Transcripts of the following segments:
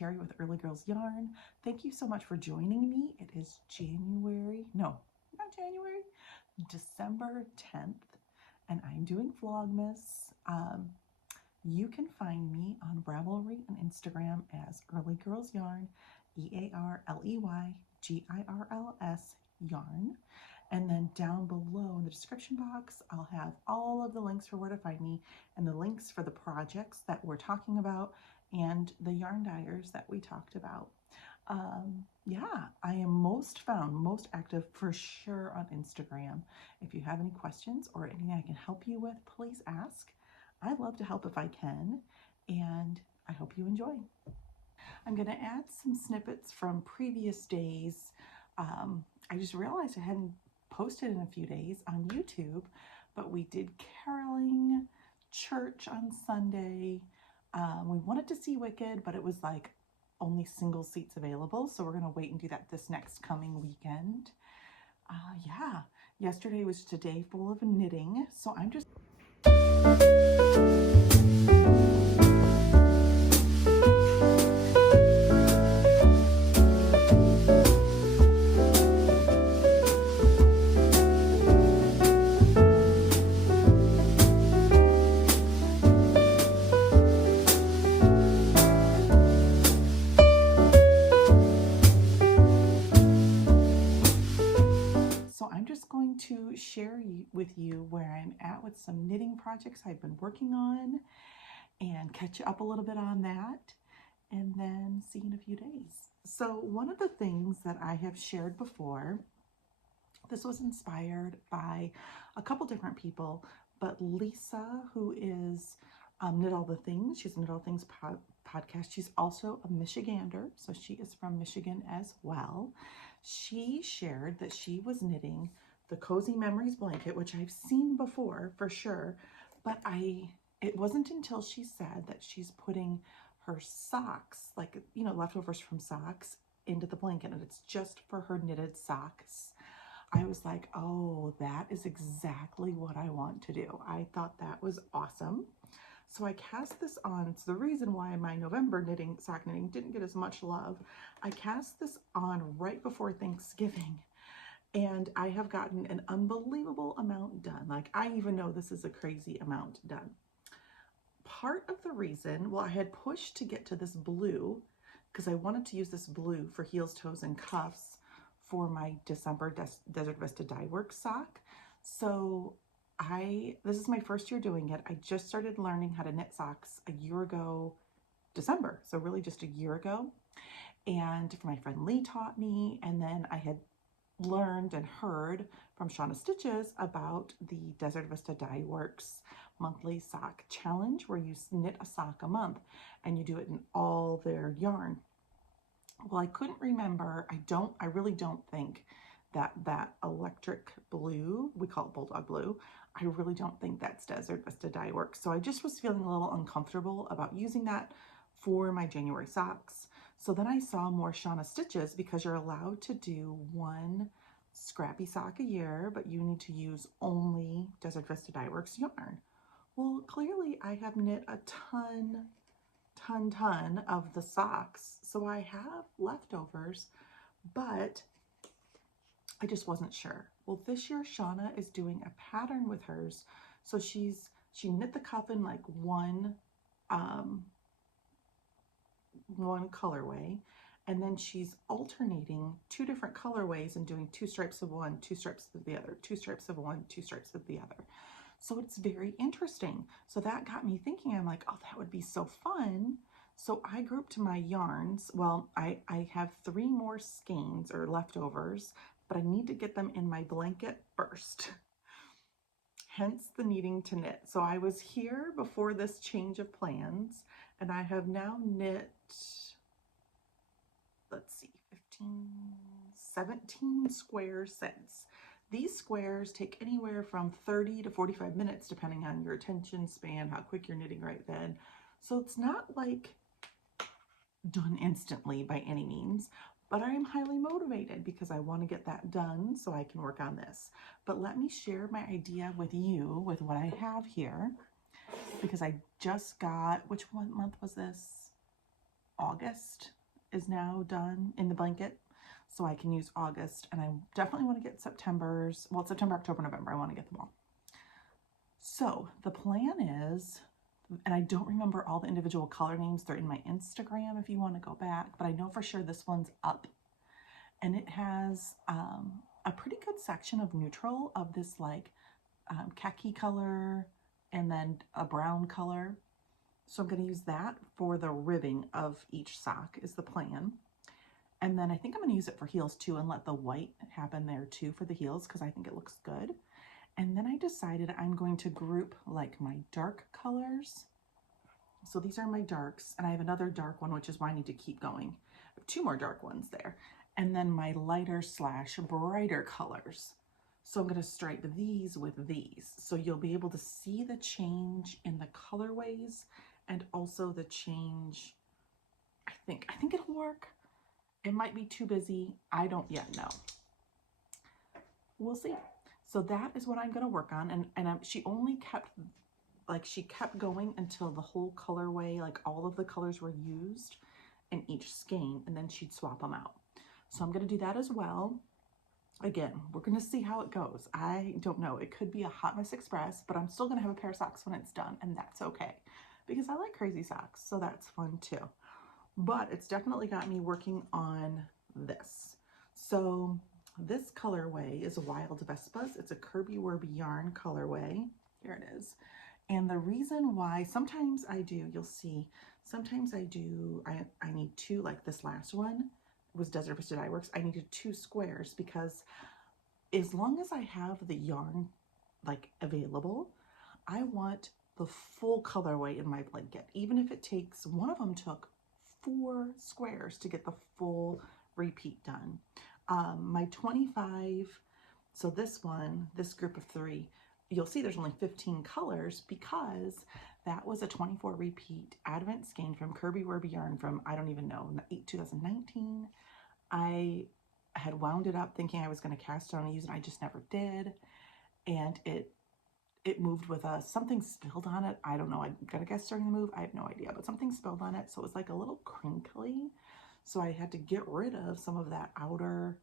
Terry with Early Girls Yarn. Thank you so much for joining me. It is December 10th, and I'm doing Vlogmas. You can find me on Ravelry and Instagram as Earleygirlsyarn, EARLEYGIRLS yarn. And then down below in the description box, I'll have all of the links for where to find me and the links for the projects that we're talking about and the yarn dyers that we talked about. Yeah, I am most active for sure on Instagram. If you have any questions or anything I can help you with, please ask. I'd love to help if I can, and I hope you enjoy. I'm going to add some snippets from previous days. I just realized I hadn't posted in a few days on YouTube, but we did caroling, church on Sunday. We wanted to see Wicked, but it was like only single seats available, so we're going to wait and do that this next coming weekend. Yeah, yesterday was just a day full of knitting, so I'm just... going to share with you where I'm at with some knitting projects I've been working on and catch you up a little bit on that, and then see you in a few days. So one of the things that I have shared before, this was inspired by a couple different people, but Lisa, who is Knit All the Things, she's a Knit All Things podcast. She's also a Michigander, so she is from Michigan as well. She shared that she was knitting the Cozy Memories blanket, which I've seen before for sure, but it wasn't until she said that she's putting her socks, like, you know, leftovers from socks, into the blanket, and it's just for her knitted socks. I was like, oh, that is exactly what I want to do. I thought that was awesome. So I cast this on. It's the reason why my November sock knitting didn't get as much love. I cast this on right before Thanksgiving, and I have gotten an unbelievable amount done. Like, I even know this is a crazy amount done. Part of the reason, well, I had pushed to get to this blue because I wanted to use this blue for heels, toes, and cuffs for my December Desert Vista Dye Works sock. So this is my first year doing it. I just started learning how to knit socks a year ago, December. So really just a year ago. And my friend Lee taught me, and then I had learned and heard from Shauna Stitches about the Desert Vista Dye Works monthly sock challenge, where you knit a sock a month and you do it in all their yarn. Well, I couldn't remember. I really don't think that electric blue, we call it Bulldog Blue, I really don't think that's Desert Vista Dye Works. So I just was feeling a little uncomfortable about using that for my January socks. So then I saw more Shauna Stitches, because you're allowed to do one scrappy sock a year, but you need to use only Desert Vista Dye Works yarn. Well, clearly I have knit a ton of the socks, so I have leftovers, but I just wasn't sure. Well, this year Shauna is doing a pattern with hers, so she knit the cuff in like one colorway, and then she's alternating two different colorways and doing 2 stripes of one, 2 stripes of the other, 2 stripes of one, 2 stripes of the other. So it's very interesting. So that got me thinking. I'm like, oh, that would be so fun. So I grouped my yarns. Well, I have 3 more skeins or leftovers, but I need to get them in my blanket first. Hence the needing to knit. So I was here before this change of plans, and I have now knit, let's see, 17 squares since. These squares take anywhere from 30 to 45 minutes, depending on your attention span, how quick you're knitting right then. So it's not like done instantly by any means, but I am highly motivated because I want to get that done so I can work on this. But let me share my idea with you with what I have here, because I just got, which month was this? August is now done in the blanket, so I can use August, and I definitely want to get September's, well, September, October, November, I want to get them all. So the plan is, and I don't remember all the individual color names, they're in my Instagram if you want to go back, but I know for sure this one's up, and it has a pretty good section of neutral of this like khaki color and then a brown color. So I'm going to use that for the ribbing of each sock is the plan. And then I think I'm going to use it for heels too and let the white happen there too for the heels because I think it looks good. And then I decided I'm going to group like my dark colors. So these are my darks, and I have another dark one, which is why I need to keep going. I have 2 more dark ones there. And then my lighter / brighter colors. So I'm going to stripe these with these. So you'll be able to see the change in the colorways and also the change. I think it'll work. It might be too busy. I don't yet know. We'll see. So that is what I'm going to work on. And she only kept, like, she kept going until the whole colorway, like all of the colors were used in each skein, and then she'd swap them out. So I'm going to do that as well. Again, we're going to see how it goes. I don't know. It could be a hot mess express, but I'm still going to have a pair of socks when it's done, and that's okay because I like crazy socks, so that's fun too. But it's definitely got me working on this. So this colorway is a Wild Vespas. It's a Earleygirlsyarn colorway. Here it is. And the reason why, sometimes I do, you'll see, sometimes I do, I need 2, like this last one was Desert Vista Dye Works. I needed 2 squares because as long as I have the yarn like available, I want the full colorway in my blanket. Even if it takes, one of them took 4 squares to get the full repeat done. My 25, so this one, this group of 3, you'll see there's only 15 colors because that was a 24 repeat Advent skein from Earleygirlsyarn from, I don't even know, 2019. I had wound it up thinking I was going to cast it on and use it. I just never did. And it moved with something spilled on it. I don't know. I'm going to guess during the move. I have no idea, but something spilled on it. So it was like a little crinkly. So I had to get rid of some of that outer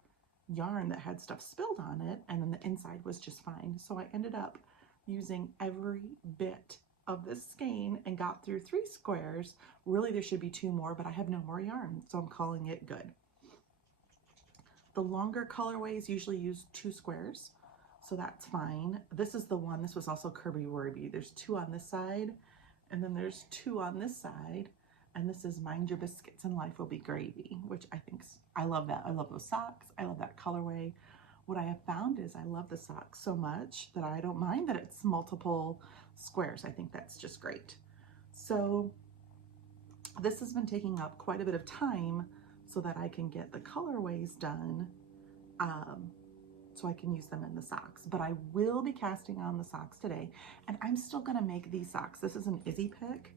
yarn that had stuff spilled on it, and then the inside was just fine. So I ended up using every bit of this skein and got through 3 squares. Really, there should be 2 more, but I have no more yarn, so I'm calling it good. The longer colorways usually use 2 squares, so that's fine. This is the one, this was also Earleygirlsyarn. There's 2 on this side, and then there's 2 on this side. And this is Mind Your Biscuits and Life Will Be Gravy, which I think, I love that. I love those socks. I love that colorway. What I have found is I love the socks so much that I don't mind that it's multiple squares. I think that's just great. So this has been taking up quite a bit of time so that I can get the colorways done so I can use them in the socks. But I will be casting on the socks today, and I'm still going to make these socks. This is an Izzy pick.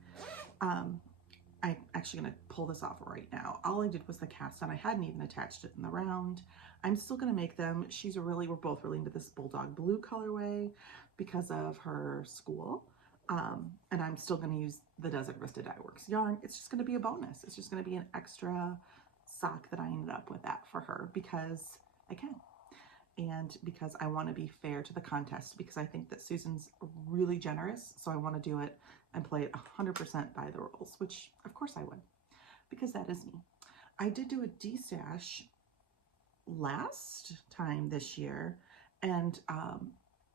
I'm actually going to pull this off right now. All I did was the cast on. I hadn't even attached it in the round. I'm still going to make them. We're both really into this Bulldog Blue colorway because of her school. And I'm still going to use the Desert Vista Dye Works yarn. It's just going to be a bonus. It's just going to be an extra sock that I ended up with that for her because I can. And because I want to be fair to the contest, because I think that Susan's really generous, so I want to do it and play it 100% by the rules, which of course I would, because that is me. I did do a D-stash last time this year, and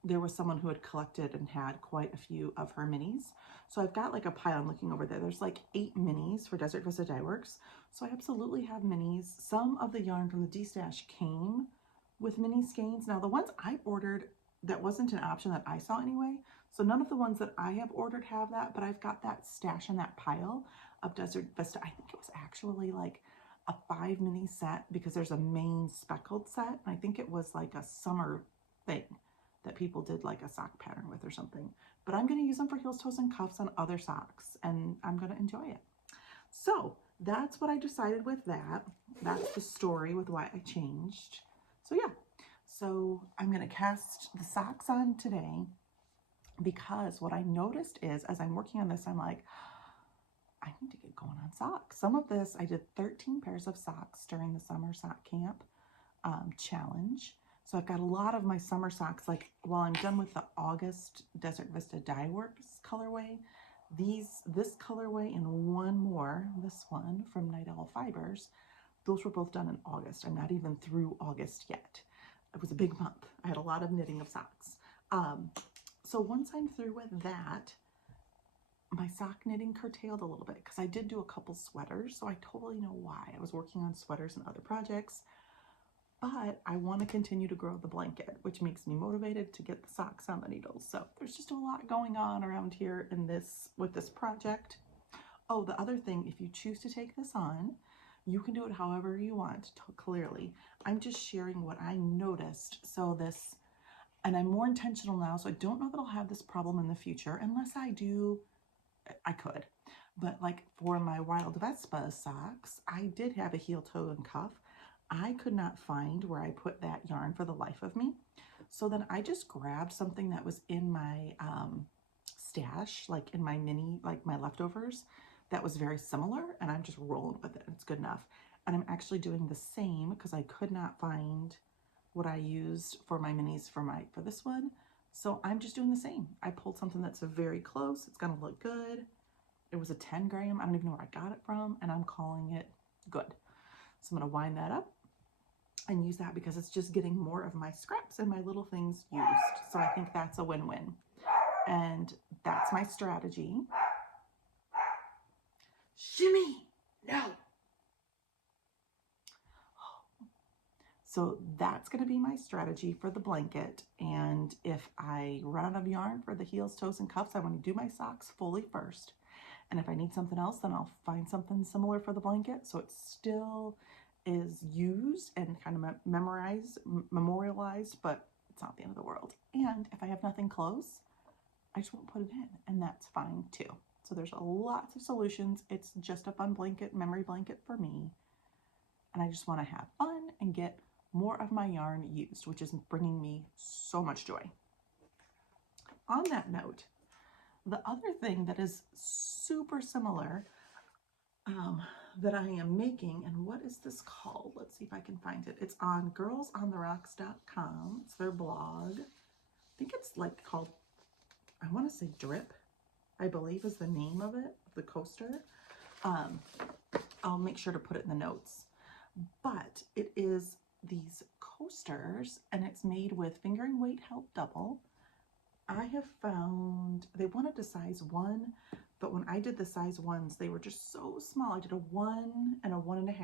there was someone who had collected and had quite a few of her minis. So I've got like a pile. I'm looking over there. There's like 8 minis for Desert Vista Dye Works. So I absolutely have minis. Some of the yarn from the D-stash came with mini skeins. Now the ones I ordered, that wasn't an option that I saw anyway. So none of the ones that I have ordered have that, but I've got that stash in that pile of Desert Vista. I think it was actually like a 5 mini set because there's a main speckled set. And I think it was like a summer thing that people did like a sock pattern with or something. But I'm going to use them for heels, toes, and cuffs on other socks, and I'm going to enjoy it. So that's what I decided with that. That's the story with why I changed. So yeah, so I'm going to cast the socks on today because what I noticed is as I'm working on this, I'm like, I need to get going on socks. Some of this, I did 13 pairs of socks during the summer sock camp challenge. So I've got a lot of my summer socks, like while I'm done with the August Desert Vista Dye Works colorway, this colorway and one more, this one from Night Owl Fibers, those were both done in August. I'm not even through August yet. It was a big month. I had a lot of knitting of socks. So once I'm through with that, my sock knitting curtailed a little bit because I did do a couple sweaters, so I totally know why. I was working on sweaters and other projects, but I want to continue to grow the blanket, which makes me motivated to get the socks on the needles. So there's just a lot going on around here with this project. Oh, the other thing, if you choose to take this on, you can do it however you want, clearly. I'm just sharing what I noticed. So this, and I'm more intentional now, so I don't know that I'll have this problem in the future. Unless I do, I could. But like for my Wild Vespa socks, I did have a heel, toe, and cuff. I could not find where I put that yarn for the life of me. So then I just grabbed something that was in my stash, like in my mini, like my leftovers, that was very similar, and I'm just rolling with it. It's good enough. And I'm actually doing the same because I could not find what I used for my minis for this one. So I'm just doing the same. I pulled something that's very close. It's gonna look good. It was a 10 gram. I don't even know where I got it from, and I'm calling it good. So I'm gonna wind that up and use that because it's just getting more of my scraps and my little things used. So I think that's a win-win. And that's my strategy. Shimmy, no. So that's going to be my strategy for the blanket. And if I run out of yarn for the heels, toes, and cuffs, I want to do my socks fully first. And if I need something else, then I'll find something similar for the blanket. So it still is used and kind of memorialized, but it's not the end of the world. And if I have nothing close, I just won't put it in, and that's fine too. So there's lots of solutions. It's just a fun blanket, memory blanket for me. And I just want to have fun and get more of my yarn used, which is bringing me so much joy. On that note, the other thing that is super similar that I am making, and what is this called? Let's see if I can find it. It's on girlsontherocks.com. It's their blog. I think it's like called, I want to say Drip, I believe is the name of it, the coaster. I'll make sure to put it in the notes. But it is these coasters, and it's made with fingering weight held double. I have found, they wanted a size 1, but when I did the size 1s, they were just so small. I did a 1 and a 1.5.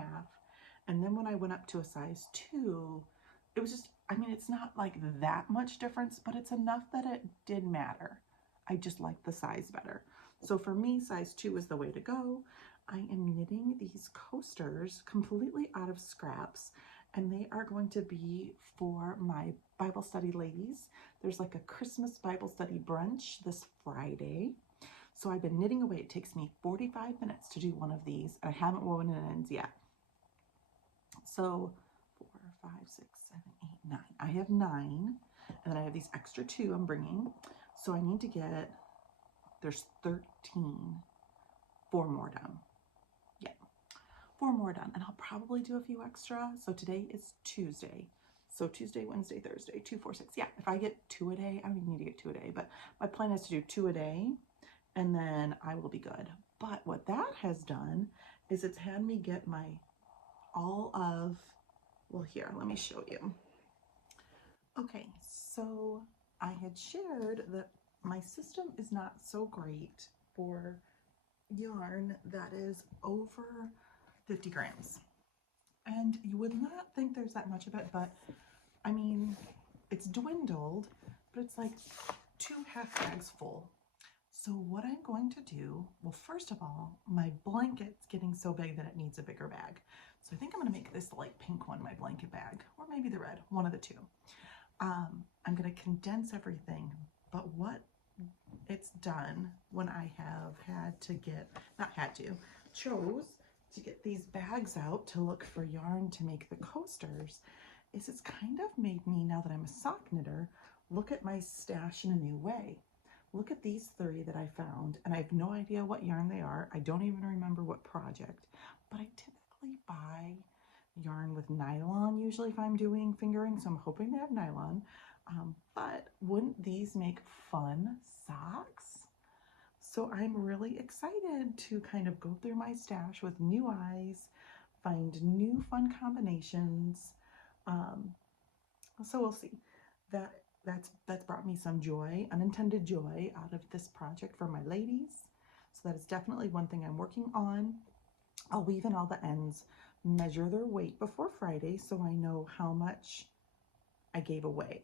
And then when I went up to a size 2, it was just, I mean, it's not like that much difference, but it's enough that it did matter. I just like the size better. So for me, size 2 is the way to go. I am knitting these coasters completely out of scraps, and they are going to be for my Bible study ladies. There's like a Christmas Bible study brunch this Friday. So I've been knitting away. It takes me 45 minutes to do one of these. I haven't woven an ends yet. So 4, 5, 6, 7, 8, 9. I have 9, and then I have these extra 2 I'm bringing. So I need to get, there's 13, 4 more done. Yeah, 4 more done, and I'll probably do a few extra. So today is Tuesday. So Tuesday, Wednesday, Thursday, 2, 4, 6. Yeah, if I get 2 a day, I don't even need to get 2 a day, but my plan is to do 2 a day, and then I will be good. But what that has done is it's had me get my well, here, let me show you. Okay, so I had shared that my system is not so great for yarn that is over 50 grams. And you would not think there's that much of it, but I mean, it's dwindled, but it's like 2 half bags full. So what I'm going to do, well, first of all, my blanket's getting so big that it needs a bigger bag. So I think I'm going to make this the light pink one, my blanket bag, or maybe the red, one of the 2. I'm going to condense everything, but what it's done when I have had to get, chose to get these bags out to look for yarn to make the coasters, is it's kind of made me, now that I'm a sock knitter, look at my stash in a new way. look at these 3 that I found, and I have no idea what yarn they are. I don't even remember what project, but I typically buy yarn with nylon usually if I'm doing fingering, so I'm hoping they have nylon. But wouldn't these make fun socks? So I'm really excited to kind of go through my stash with new eyes, find new fun combinations. So we'll see. That's brought me some joy, unintended joy, out of this project for my ladies. So that is definitely one thing I'm working on. I'll weave in all the ends, measure their weight before Friday so I know how much I gave away,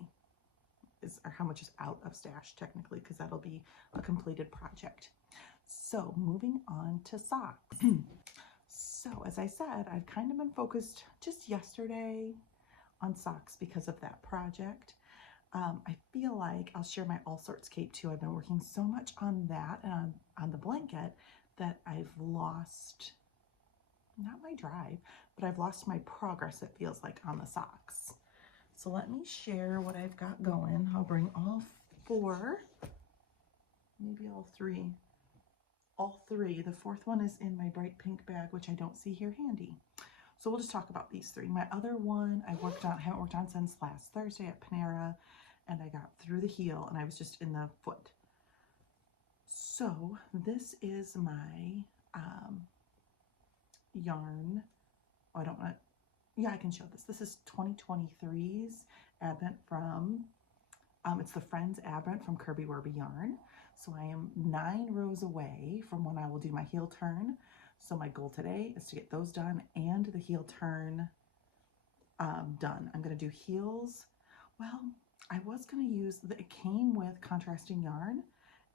or how much is out of stash technically, because that'll be a completed project. So moving on to socks. So as I said, I've kind of been focused just yesterday on socks because of that project. I feel like I'll share my all sorts cape too. I've been working so much on that and on the blanket that I've lost, not my drive, but I've lost my progress, it feels like, on the socks. So let me share what I've got going. I'll bring all 4, maybe all 3. All 3. The 4th one is in my bright pink bag, which I don't see here handy. So we'll just talk about these 3. My other one I haven't worked on since last Thursday at Panera, and I got through the heel and I was just in the foot. So this is my yarn. Oh, I don't want to, yeah, I can show this. This is 2023's Advent from, it's the Friends Advent from Kirby Werby Yarn. So I am 9 rows away from when I will do my heel turn. So my goal today is to get those done and the heel turn done. I'm going to do heels. Well, I was going to use, it came with contrasting yarn,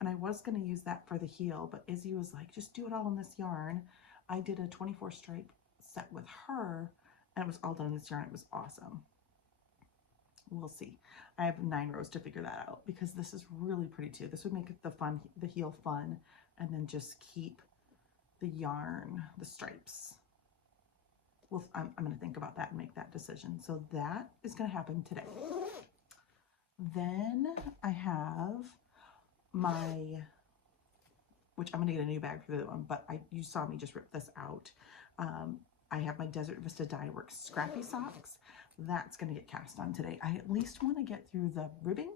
and I was going to use that for the heel, but Izzy was like, just do it all in this yarn. I did a 24 stripe set with her, and it was all done in this yarn. It was awesome. We'll see. I have 9 rows to figure that out, because this is really pretty too. This would make it the heel fun, and then just keep the yarn, the stripes. Well, I'm going to think about that and make that decision. So that is going to happen today. Then I have my, which I'm going to get a new bag for the other one, but you saw me just rip this out. I have my Desert Vista Dye Works Scrappy Socks. That's going to get cast on today. I at least want to get through the ribbing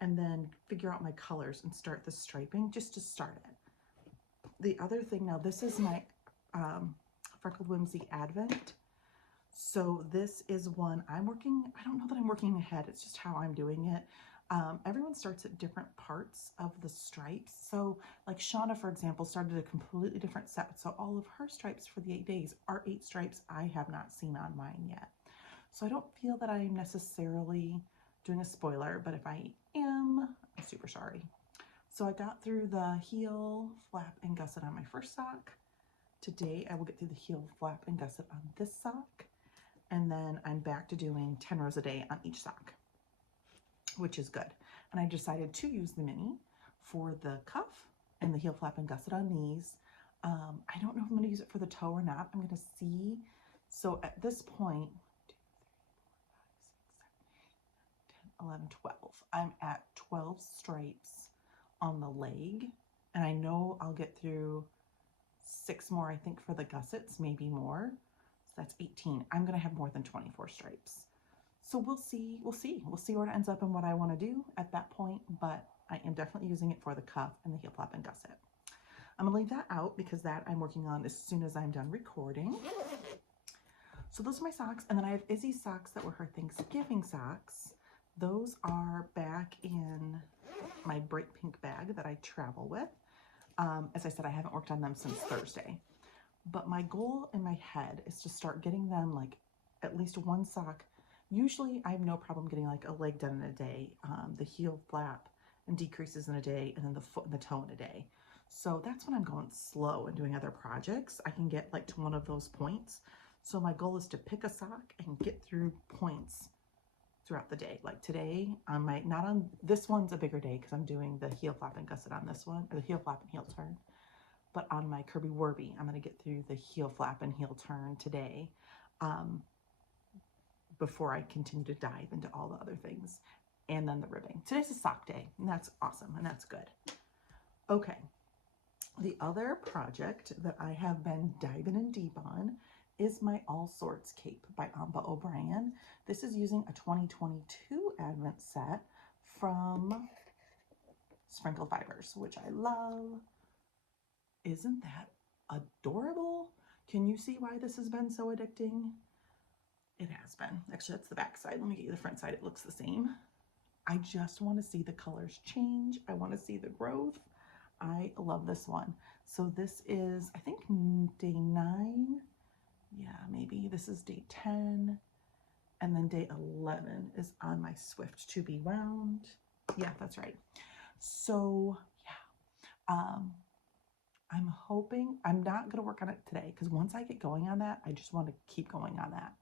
and then figure out my colors and start the striping just to start it. The other thing, now this is my Freckled Whimsy Advent. So this is one I'm working, I don't know that I'm working ahead, it's just how I'm doing it. Everyone starts at different parts of the stripes. So like Shauna, for example, started a completely different set. So all of her stripes for the 8 days are 8 stripes I have not seen on mine yet. So I don't feel that I'm necessarily doing a spoiler, but if I am, I'm super sorry. So I got through the heel, flap, and gusset on my first sock. Today I will get through the heel, flap, and gusset on this sock. And then I'm back to doing 10 rows a day on each sock, which is good. And I decided to use the mini for the cuff and the heel, flap, and gusset on these. I don't know if I'm going to use it for the toe or not. I'm going to see. So at this point, 2, 3, 4, 5, 6, 7, 8, 10, 11, 12. I'm at 12 stripes on the leg. And I know I'll get through 6 more, I think, for the gussets, maybe more. That's 18. I'm going to have more than 24 stripes. So we'll see where it ends up and what I want to do at that point, but I am definitely using it for the cuff and the heel, flap, and gusset. I'm going to leave that out because that I'm working on as soon as I'm done recording. So those are my socks, and then I have Izzy's socks that were her Thanksgiving socks. Those are back in my bright pink bag that I travel with. As I said, I haven't worked on them since Thursday. But my goal in my head is to start getting them like at least 1 sock. Usually I have no problem getting like a leg done in a day, the heel, flap, and decreases in a day, and then the foot and the toe in a day. So that's when I'm going slow and doing other projects. I can get like to one of those points. So my goal is to pick a sock and get through points throughout the day. Like today, I might not on this one's a bigger day because I'm doing the heel, flap, and gusset on this one, or the heel, flap, and heel turn. But on my Kirby Werby, I'm going to get through the heel, flap, and heel turn today before I continue to dive into all the other things. And then the ribbing. Today's a sock day, and that's awesome, and that's good. Okay, the other project that I have been diving in deep on is my All Sorts cape by Amba O'Brien. This is using a 2022 Advent set from Sprinkled Fibers, which I love. Isn't that adorable? Can you see why this has been so addicting? It has been. Actually, that's the back side. Let me get you the front side. It looks the same. I just want to see the colors change. I want to see the growth. I love this one. So this is, I think, day 9. Yeah, maybe this is day 10. And then day 11 is on my Swift to be wound. Yeah, that's right. So yeah, I'm hoping, I'm not going to work on it today because once I get going on that, I just want to keep going on that.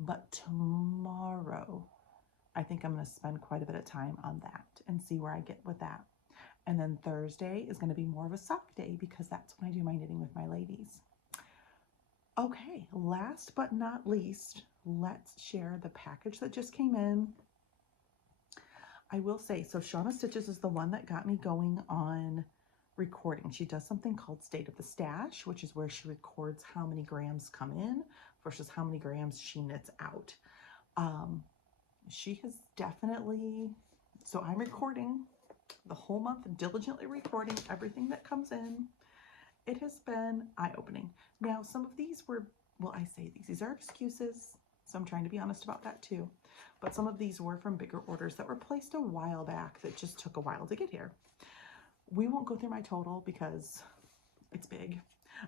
But tomorrow, I think I'm going to spend quite a bit of time on that and see where I get with that. And then Thursday is going to be more of a sock day because that's when I do my knitting with my ladies. Okay, last but not least, let's share the package that just came in. I will say, so Shauna Stitches is the one that got me going on recording. She does something called State of the Stash, which is where she records how many grams come in versus how many grams she knits out. She has definitely, so I'm recording the whole month, diligently recording everything that comes in. It has been eye-opening. Now, some of these were, well, I say these are excuses, so I'm trying to be honest about that too. But some of these were from bigger orders that were placed a while back that just took a while to get here. We won't go through my total because it's big.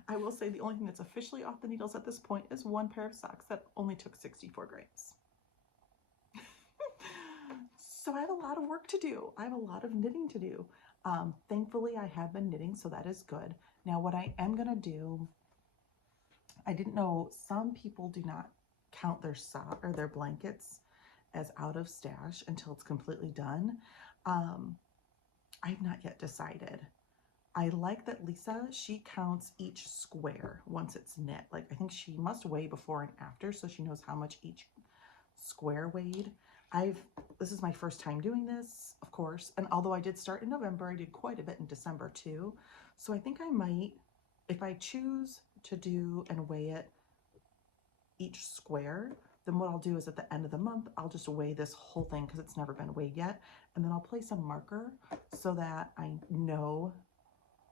I will say the only thing that's officially off the needles at this point is one pair of socks that only took 64 grams. So I have a lot of work to do. I have a lot of knitting to do. Thankfully, I have been knitting, so that is good. Now, what I am going to do, I didn't know some people do not count their sock or their blankets as out of stash until it's completely done. I've not yet decided. I like that Lisa, she counts each square once it's knit. Like, I think she must weigh before and after, so she knows how much each square weighed. This is my first time doing this, of course, and although I did start in November, I did quite a bit in December too. So I think I might, if I choose to do and weigh it each square, then what I'll do is at the end of the month, I'll just weigh this whole thing because it's never been weighed yet, and then I'll place a marker so that I know,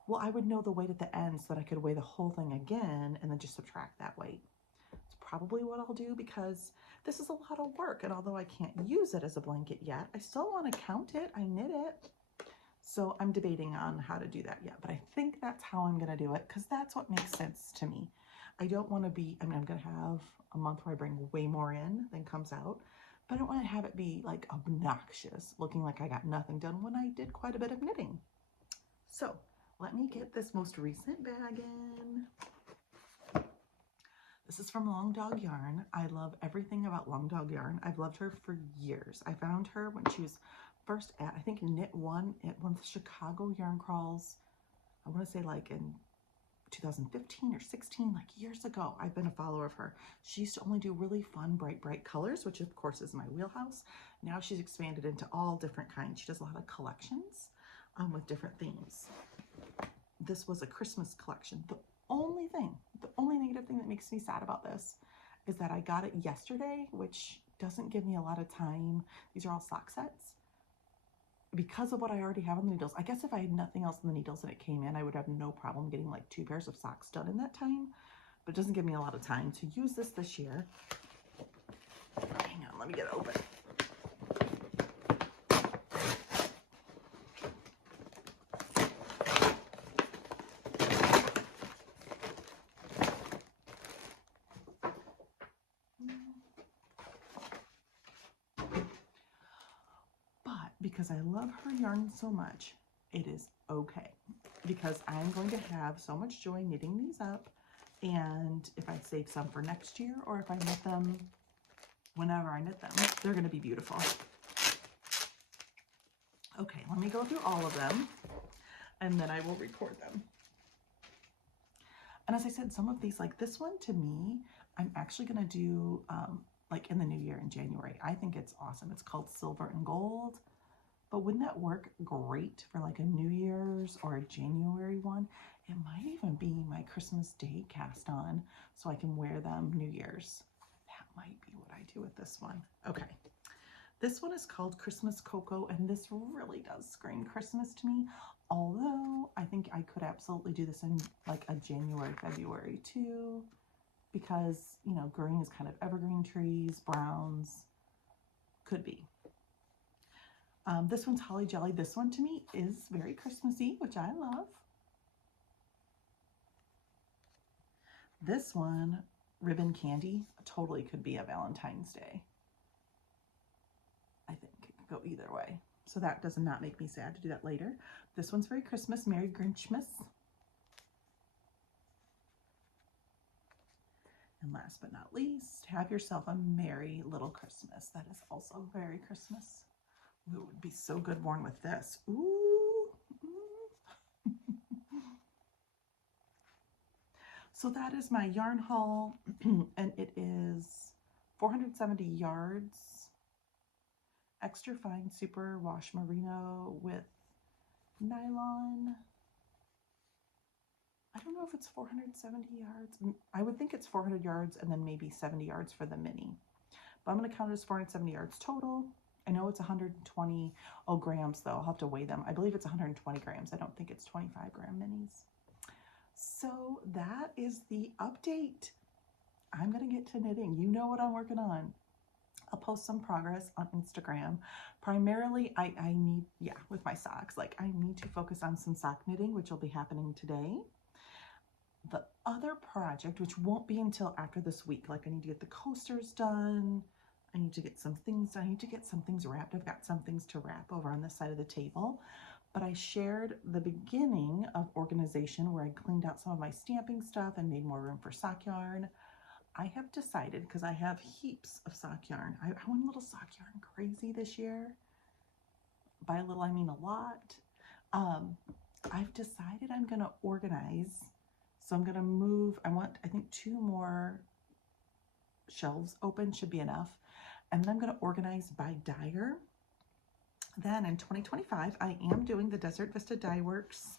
well, I would know the weight at the end so that I could weigh the whole thing again and then just subtract that weight. It's probably what I'll do because this is a lot of work, and although I can't use it as a blanket yet, I still want to count it. I knit it. So I'm debating on how to do that yet, but I think that's how I'm going to do it because that's what makes sense to me. I don't want to be, I mean, I'm going to have a month where I bring way more in than comes out, but I don't want to have it be like obnoxious, looking like I got nothing done when I did quite a bit of knitting. So let me get this most recent bag in. This is from Long Dog Yarn. I love everything about Long Dog Yarn. I've loved her for years. I found her when she was first at, I think, Knit One at one of the Chicago yarn crawls. I want to say like in 2015 or 16, like years ago. I've been a follower of her. She used to only do really fun, bright colors, which of course is my wheelhouse. Now she's expanded into all different kinds. She does a lot of collections with different themes. This was a Christmas collection. The only negative thing that makes me sad about this is that I got it yesterday, which doesn't give me a lot of time. These are all sock sets. Because of what I already have on the needles, I guess if I had nothing else in the needles and it came in, I would have no problem getting like 2 pairs of socks done in that time. But it doesn't give me a lot of time to use this year. Hang on, let me get it open. Because I love her yarn so much, it is okay. Because I'm going to have so much joy knitting these up, and if I save some for next year, or if I knit them whenever I knit them, they're going to be beautiful. Okay, let me go through all of them, and then I will record them. And as I said, some of these, like this one, to me, I'm actually going to do like in the new year in January. I think it's awesome. It's called Silver and Gold. But wouldn't that work great for like a New Year's or a January one? It might even be my Christmas Day cast on so I can wear them New Year's. That might be what I do with this one. Okay. This one is called Christmas Cocoa, and this really does scream Christmas to me. Although I think I could absolutely do this in like a January, February too, because, you know, green is kind of evergreen trees, browns, could be. This one's Holly Jolly. This one to me is very Christmassy, which I love. This one, Ribbon Candy, totally could be a Valentine's Day. I think it could go either way. So that does not make me sad to do that later. This one's very Christmas, Merry Grinchmas. And last but not least, have yourself a merry little Christmas. That is also very Christmas. Ooh, it would be so good worn with this. Ooh. So that is my yarn haul, and it is 470 yards, extra fine super wash merino with nylon. I don't know if it's 470 yards. I would think it's 400 yards and then maybe 70 yards for the mini. But I'm going to count it as 470 yards total. I know it's 120 grams though. I'll have to weigh them. I believe it's 120 grams. I don't think it's 25 gram minis. So that is the update. I'm going to get to knitting. You know what I'm working on. I'll post some progress on Instagram. Primarily, I need, with my socks, like I need to focus on some sock knitting, which will be happening today. The other project, which won't be until after this week, like I need to get the coasters done. I need to get some things done. I need to get some things wrapped. I've got some things to wrap over on this side of the table. But I shared the beginning of organization where I cleaned out some of my stamping stuff and made more room for sock yarn. I have decided, because I have heaps of sock yarn, I went a little sock yarn crazy this year. By a little, I mean a lot. I've decided I'm going to organize. So I'm going to move, I think 2 more shelves open should be enough. And then I'm going to organize by dyer. Then in 2025, I am doing the Desert Vista Dye Works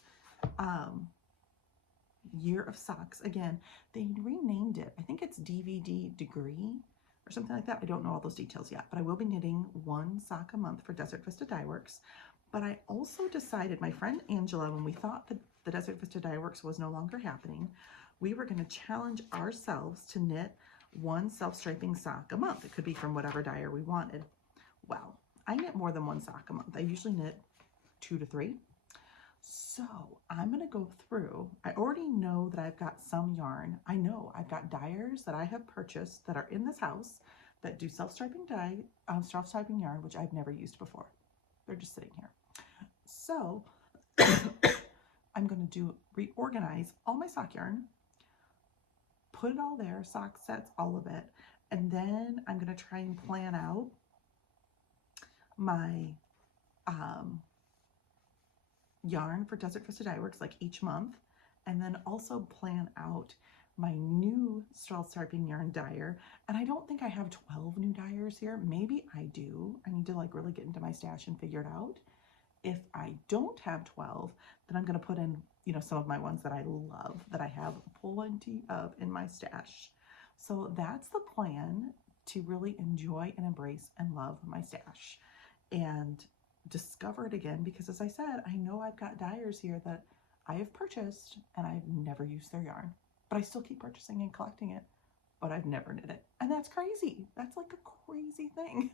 Year of Socks. Again, they renamed it. I think it's DVD Degree or something like that. I don't know all those details yet, but I will be knitting 1 sock a month for Desert Vista Dye Works. But I also decided, my friend Angela, when we thought that the Desert Vista Dye Works was no longer happening, we were going to challenge ourselves to knit 1 self-striping sock a month. It could be from whatever dyer we wanted. Well, I knit more than 1 sock a month. I usually knit 2 to 3. So I'm going to go through. I already know that I've got some yarn. I know I've got dyers that I have purchased that are in this house that do self-striping self-striping yarn, which I've never used before. They're just sitting here. So I'm going to reorganize all my sock yarn, put it all there, sock sets, all of it, and then I'm going to try and plan out my yarn for Desert Vista Dye Works like each month, and then also plan out my new self-striping yarn dyer. And I don't think I have 12 new dyers here. Maybe I do. I need to like really get into my stash and figure it out. If I don't have 12, then I'm going to put in, you know, some of my ones that I love, that I have plenty of in my stash. So that's the plan, to really enjoy and embrace and love my stash and discover it again, because as I said, I know I've got dyers here that I have purchased and I've never used their yarn, but I still keep purchasing and collecting it, but I've never knit it. And that's crazy. That's like a crazy thing.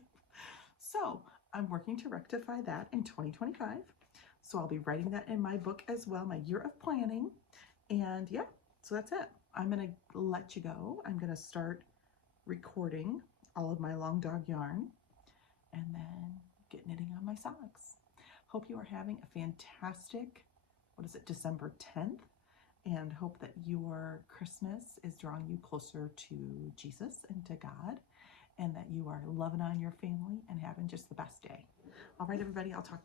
So I'm working to rectify that in 2025. So I'll be writing that in my book as well, my year of planning. And yeah, so that's it. I'm going to let you go. I'm going to start recording all of my long dog yarn and then get knitting on my socks. Hope you are having a fantastic, December 10th, and hope that your Christmas is drawing you closer to Jesus and to God, and that you are loving on your family and having just the best day. All right, everybody, I'll talk